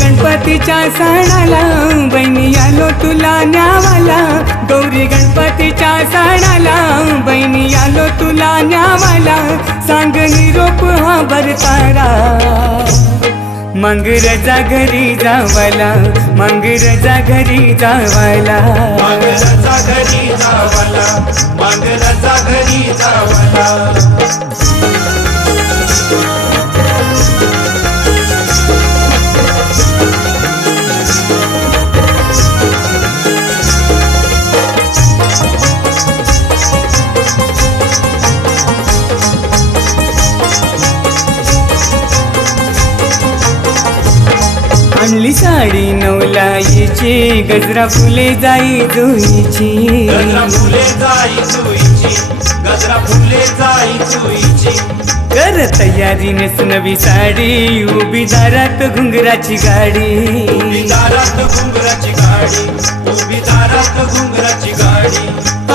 गणपतीच्या सणाला बहिणी आलो तुला न्यावाला, गौरी गणपतीच्या सणाला बहिणी आलो तुला न्यावाला, सांग निरोप हा भरतारा, मग रजा घरी जावाला, मग रजा घरी जावाला, मग रजा घरी जावाला, मग रजा घरी जावाला। आणली साडी नवलाईची, गजरा फुले जाई जुईची, गजरा फुले जाई जुईची, गजरा फुले जाई जुईची, कर तयारी नेस नवी साडी, उभी दारात घुंगराची गाडी, उभी दारात घुंगराची गाडी, उभी दारात घुंगराची गाडी,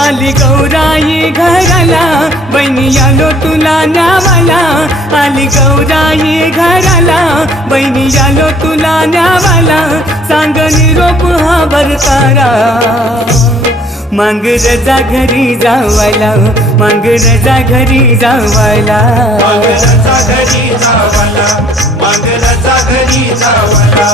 आली गौराई घराला बहिणी आलो तुला न्यावाला, आली गौराई घराला बहिणी आलो तुला न्यावाला, सांग निरोप हा भरतारा, मग रजा घरी जावाला, मग रजा घरी जावाला, मग रजा घरी जावाला, मग रजा घरी जावाला।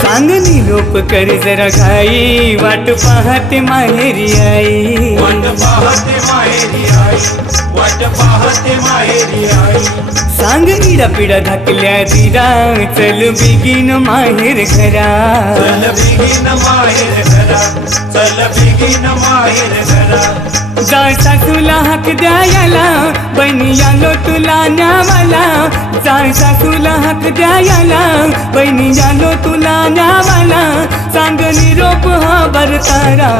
सांग निरोप कर जरा घाई, वाट पाहते माहेरी आई, वाट पाहते माहेरी आई, वाट पाहते माहेरी आई, सांग इडा पिडा धाकल्या दिरा, चल बिगीन माहेर घरा, चल बिगीन माहेर घरा, चल बिगीन माहेर घरा, जा सासूला हाक द्यायला बहिणी आलो तुला न्यावाला, जा सासूला हाक द्यायला बहिणी आलो तुला न्यावाला, सांग निरोप हा भरतारा,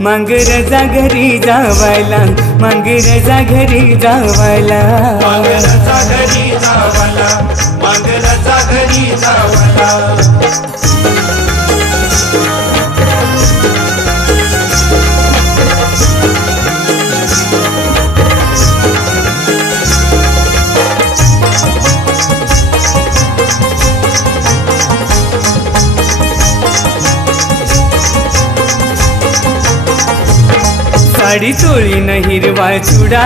मग रजा घरी जावाला, मग रजा घरी जावाला, मग रजा घरी जावाला, मग रजा घरी जावाला। साडी चोळीन हिरवा चुडा,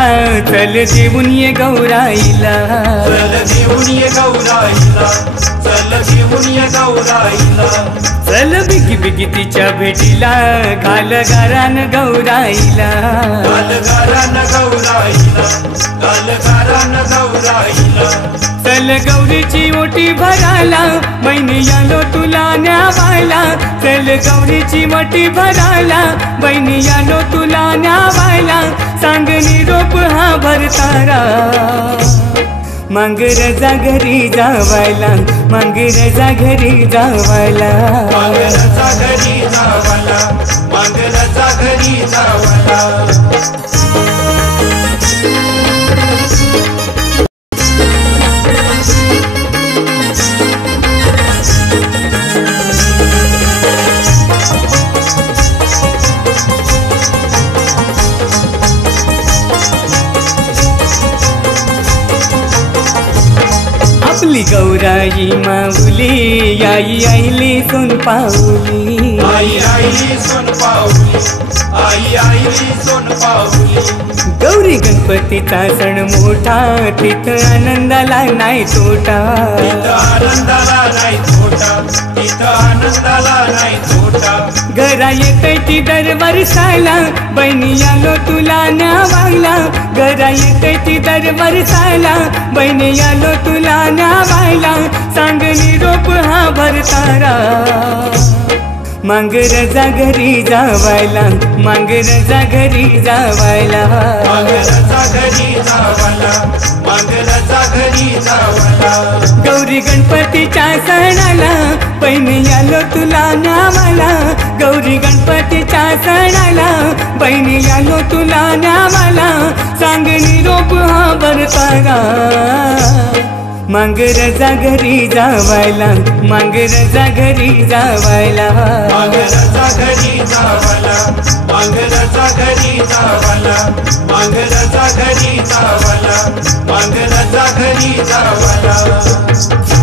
चल देऊन ये गौराईला, चल देऊन ये गौराईला, चल देऊन ये गौराईला, चल बिगी बिगी तिच्या भेटीला, घाल गारान गौराईला, घाल गारान गौराईला, घाल गारान गौराईला, चल गौरीची ओटी भराला बहिणी आलो तुला न्यावाला, चल गौरीची ओटी भराला बहिणी आलो तुला न्यावाला, सांग निरोप हा भरतारा, मग रजा घरी जावाला, मग रजा घरी जावाला, मग रजा घरी जावाला, मग रजा घरी जावाला। आपली गौराई माऊली, आई आईली सोन पाऊली, आई आईली सोन पाऊली, आई आईली सोन पाऊली, गौरी गणपतीचा सण मोठा, तिथं आनंदाला नाही तोटा, तिथं आनंदाला नाही तोटा, तिथं आनंदाला नाही तोटा, घरा येते ती दर वर्षाला बहिणी आलो तुला न्यावाला, घरा येते ती दर वर्षाला बहिणी आलो तुला न्यावाला, सांग निरोप हा भरतारा, मांग रजा घरी जावायला, मांग रजा घरी जावायला, मांग रजा घरी जावाला, मांग रजा घरी जावाला. गौरी गणपतीच्या सणाला बहिणी आलो तुला न्यावाला, गौरी गणपतीच्या सणाला बहिणी आलो तुला न्यावाला, सांग निरोप हा बरतारा. मांग रजा घरी जावायला, मांग रजा घरी जावायला, मांग रजा घरी जावाला, मांग रजा घरी जावाला, मांग रजा घरी जावाला, मांग रजा घरी जावाला.